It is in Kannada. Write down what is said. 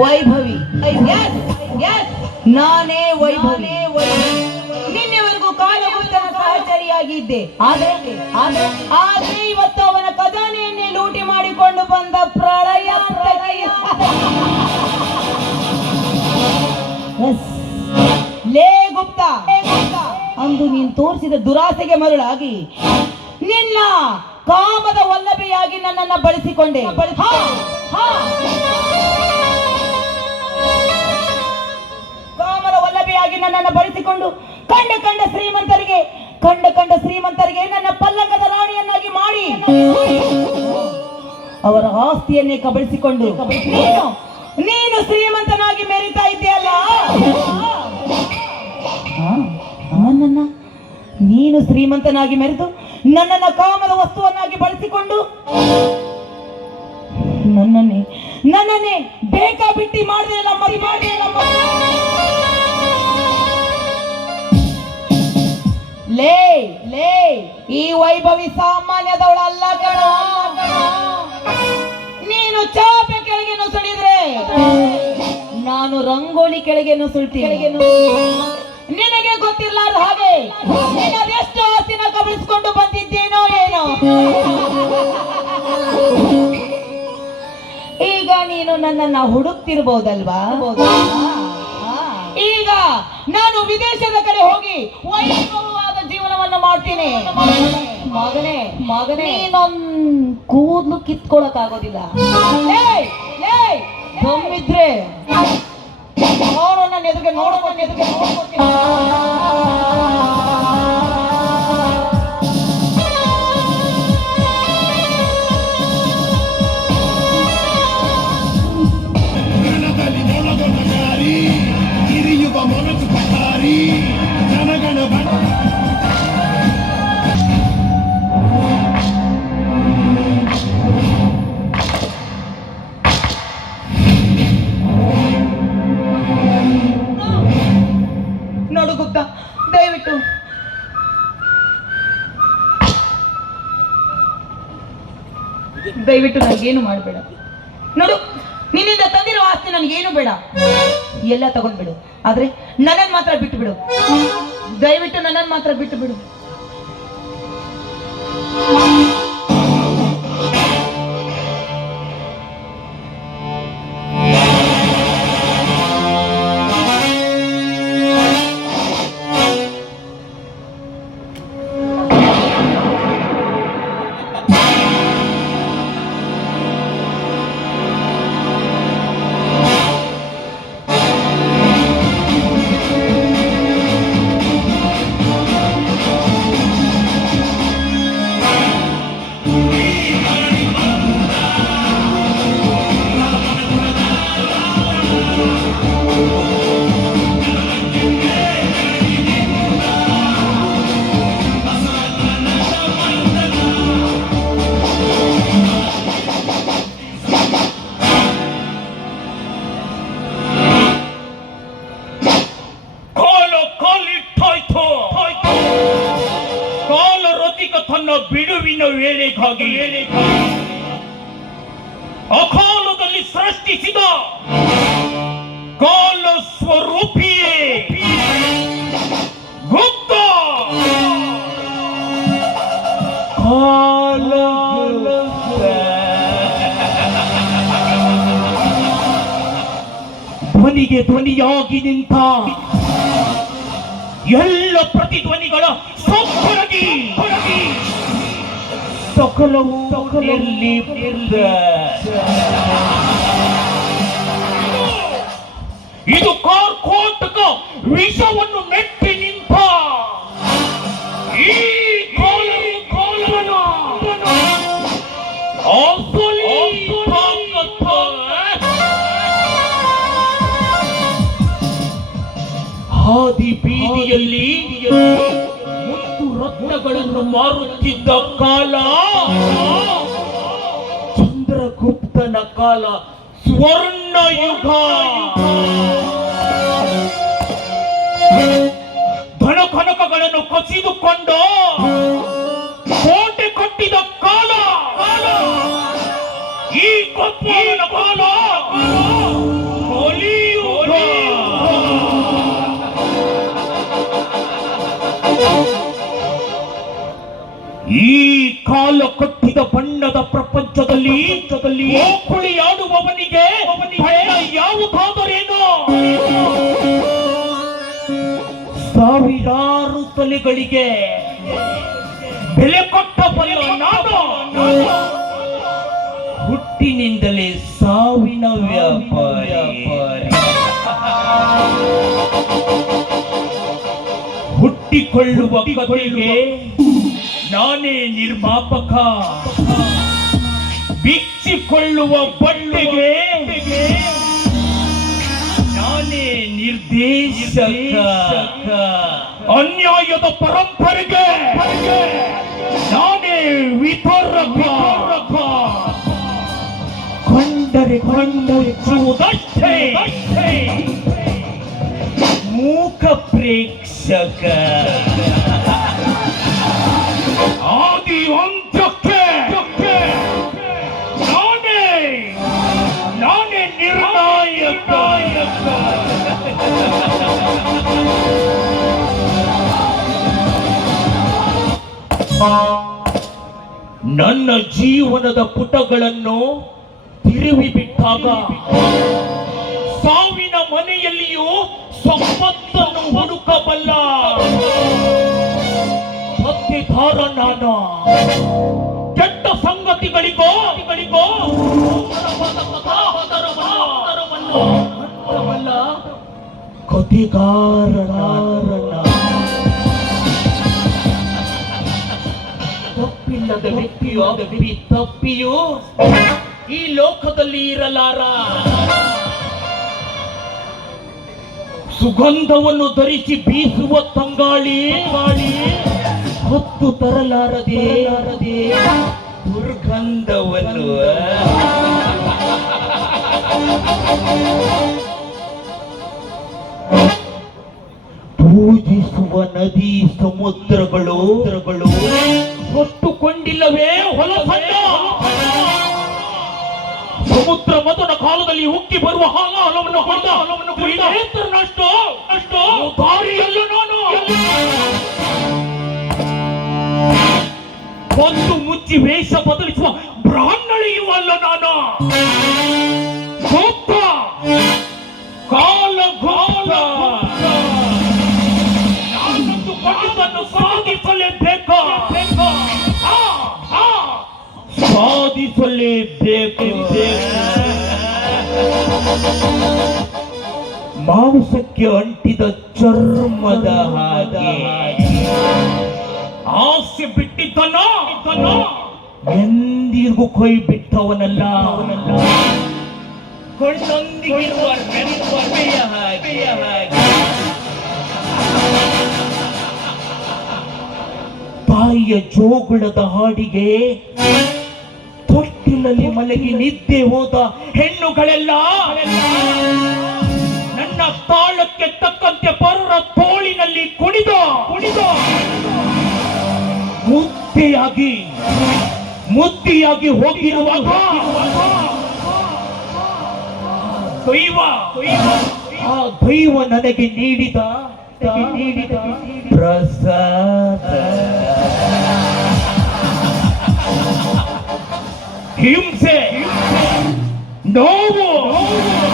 ವೈಭವಿ. ನಾನೇ ವೈಭವಿ. ನಿನ್ನೆವರೆಗೂ ಕಾಲಗುಪ್ತನ ಸಹಚರಿಯಾಗಿದ್ದೆ. ಆದ್ರೆ ಇವತ್ತು ಅವನ ಖಜಾನೆಯನ್ನೇ ಲೂಟಿ ಮಾಡಿಕೊಂಡು ಬಂದ ಪ್ರಳಯ ಲೇ ಗುಪ್ತ, ಅಂದು ನೀನು ತೋರಿಸಿದ ದುರಾಸೆಗೆ ಮರುಳಾಗಿ ನಿನ್ನ ಕಾಮದ ವಲ್ಲಭೆಯಾಗಿ ನನ್ನನ್ನು ಬಳಸಿಕೊಂಡೆ. ಕಾಮದ ವಲ್ಲಭೆಯಾಗಿ ನನ್ನನ್ನು ಬಳಸಿಕೊಂಡು ಕಂಡ ಶ್ರೀಮಂತರಿಗೆ ನನ್ನ ಪಲ್ಲಕ್ಕದ ರಾಣಿಯನ್ನಾಗಿ ಮಾಡಿ ಅವರ ಆಸ್ತಿಯನ್ನೇ ಕಬಳಿಸಿಕೊಂಡು ನೀನು ಶ್ರೀಮಂತನಾಗಿ ಮೆರಿತಾ ಇದ್ದೀಯಲ್ಲ. ನೀನು ಶ್ರೀಮಂತನಾಗಿ ಮೆರೆದು ನನ್ನನ್ನು ಕಾಮದ ವಸ್ತುವನ್ನಾಗಿ ಬಳಸಿಕೊಂಡು ನನ್ನನ್ನೇ ಬೇಕಾಬಿಟ್ಟಿ ಮಾಡಿದೆಯಲ್ಲ. ಲೇ ಈ ವೈಭವಿ ಸಾಮಾನ್ಯದವಳಲ್ಲ ಕಣೋ. ನೀನು ಚಾಪೆ ಕೆಳಗೆ ನುಸುಳಿದ್ರೆ ನಾನು ರಂಗೋಲಿ ಕೆಳಗೆ ನುಸುಳ್ತೀನಿ. ನಿನಗೆ ಗೊತ್ತಿರಲಾರ್ದ ಹಾಗೆ ಅದೆಷ್ಟು ಆಸ್ತಿನ ಕಬಳಿಸಿಕೊಂಡು ಬಂದಿದ್ದೇನೋ ಏನೋ. ಈಗ ನೀನು ನನ್ನನ್ನ ಹುಡುಕ್ತಿರ್ಬಹುದಲ್ವಾ? ಈಗ ನಾನು ವಿದೇಶದ ಕಡೆ ಹೋಗಿ ವೈಭವವಾದ ಜೀವನವನ್ನು ಮಾಡ್ತೀನಿ. ಮಗನೇ ನೀನೊಂದು ಕೂದಲು ಕಿತ್ಕೊಳಕ್ ಆಗೋದಿಲ್ಲ. ದಮ್ಮಿದ್ರೆ ನನ್ನ ಎದುರಿಗೆ ನೋಡ್ಕೊತೀನಿ. ಹಿರಿಯುವ ಮನಸ್ಸು ಪಟಾರಿ ಜನಗಣ ನೋಡು ಗುಪ್ತ, ದಯವಿಟ್ಟು ನನಗೇನು ಮಾಡಬೇಡ. ನೋಡು, ನಿನ್ನಿಂದ ತಂದಿರೋ ಆಸ್ತಿ ನನಗೇನು ಬೇಡ, ಎಲ್ಲ ತಗೊಂಡ್ಬಿಡು. ಆದ್ರೆ ನನ್ನನ್ನು ಮಾತ್ರ ಬಿಟ್ಟು ಬಿಡು. ದಯವಿಟ್ಟು ನನ್ನನ್ನು ಮಾತ್ರ ಬಿಟ್ಟು ಬಿಡು. ಬಿಡುವಿನ ವೇಳೆಗಾಗಿ ಅಕಾಲದಲ್ಲಿ ಸೃಷ್ಟಿಸಿದ ಕಾಲ ಸ್ವರೂಪಿಯೇ ಗುಪ್ತ. ಧ್ವನಿಗೆ ಧ್ವನಿಯಾಗಿ ನಿಂತ ಎಲ್ಲ ಪ್ರತಿಧ್ವನಿಗಳ ಸೊಪ್ಪೊರಗಿ ಸಕಲವು ಇದು ಕಾರ್ಕೋಟಕ ವಿಷವನ್ನು ಮೆಟ್ಟಿ ನಿಂತ ಈ ಹಾದಿ ಬೀದಿಯಲ್ಲಿ ಮುತ್ತು ರತ್ನಗಳನ್ನು ಮಾರುತ್ತಿದ್ದ ಕಾಲ ಚಂದ್ರಗುಪ್ತನ ಕಾಲ, ಸ್ವರ್ಣ ಯುಗ. ಧನ ಕನಕಗಳನ್ನು ಕಸಿದುಕೊಂಡು ಕೋಟೆ ಕಟ್ಟಿದ ಕಾಲ ಈ ಕೊಪ್ಪಳನ ಕಾಲ. ಈ ಕಾಲ ಕಟ್ಟಿದ ಬಣ್ಣದ ಪ್ರಪಂಚದಲ್ಲಿ ಕುಳಿಯಾಡುವವನಿಗೆ ಯಾವುದಾದರೇನೋ ಸಾವಿರಾರು ತಲೆಗಳಿಗೆ ಬೆಲೆ ಕೊಟ್ಟ ಬಲ್ಲ ನಾನು ಹುಟ್ಟಿನಿಂದಲೇ ಸಾವಿನ ವ್ಯಾಪಾರಿ. ಹುಟ್ಟಿಕೊಳ್ಳುವ ಕಥೆಗೆ ನಾನೇ ನಿರ್ಮಾಪಕ, ಬಿಚ್ಚಿಕೊಳ್ಳುವ ಬಟ್ಟೆಗೆ ನಾನೇ ನಿರ್ದೇಶಕ, ಅನ್ಯಾಯದ ಪರಂಪರೆಗೆ ನಾನೇ ವಿತರಕ, ಕೊಂಡರಿಸುವುದಷ್ಟೇ ಮೂಕ ಪ್ರೇಕ್ಷಕ. ಆದಿ ಅಂತ್ಯಕ್ಕೆ ನಾನೇ ನಿರ್ಣಾಯಕ. ನನ್ನ ಜೀವನದ ಪುಟಗಳನ್ನು ತಿರುವಿ ಬಿಟ್ಟಾಗ ಸಾವಿನ ಮನೆಯಲ್ಲಿಯೂ ಸಂಪತ್ತನ್ನು ಹುಡುಕಬಲ್ಲ ಭಕ್ತಿಧಾರ ನಾನು. ಕೆಟ್ಟ ಸಂಗತಿಗಳಿಗೋ ಕಥೆಗಾರನ ತಪ್ಪಿಲ್ಲದ ವ್ಯಕ್ತಿಯು ತಪ್ಪಿಯು ಈ ಲೋಕದಲ್ಲಿ ಇರಲಾರ. ಸುಗಂಧವನ್ನು ಧರಿಸಿ ಬೀಸುವ ತಂಗಾಳಿ ಹೊತ್ತು ತರಲಾರದೆ ದುರ್ಗಂಧವನ್ನು. ಪೂಜಿಸುವ ನದಿ ಸಮುದ್ರಗಳು ಹೊತ್ತುಕೊಂಡಿಲ್ಲವೇ ಹೊಲಸನ್ನ. ಸಮುದ್ರ ಮತನ ಕಾಲದಲ್ಲಿ ಉಕ್ಕಿ ಬರುವ ಹಾಲವನ್ನು ಅಷ್ಟು ದಾರಿಯಲ್ಲ ನಾನು. ಒಂದು ಮುಚ್ಚಿ ವೇಷ ಬದಲಿಸುವ ಬ್ರಾಹ್ಮಣಿಯೂ ಅಲ್ಲ ನಾನು. ನಾನೊಂದು ಪಟ್ಟದನ್ನು ಸಾಧಿಸಲೇಬೇಕು. ಮಾಂಸಕ್ಕೆ ಅಂಟಿದ ಚರ್ಮದ ಹಾಗೆ ಆಸೆ ಬಿಟ್ಟಿದ್ದನೋ ಎಂದಿಗೂ ಕೈ ಬಿಟ್ಟವನಲ್ಲ. ಕೊಂಡೊಂದಿಗಿರುವ ಹಾಗೆ ತಾಯಿಯ ಜೋಗುಳದ ಹಾಡಿಗೆ ತೊಟ್ಟಿಲಲ್ಲಿ ಮಲಗಿ ನಿದ್ದೆ ಹೋದ ಹೆಣ್ಣುಗಳೆಲ್ಲ ನನ್ನ ತಾಳಕ್ಕೆ ತಕ್ಕಂತೆ ಪರರ ತೋಳಿನಲ್ಲಿ ಕುಣಿದು ಮುದ್ದಿಯಾಗಿ ಹೋಗಿರುವಾಗ ದೈವ ನನಗೆ ನೀಡಿದ ಪ್ರಸಾದ. ಹಿಂಸೆ, ನೋವು,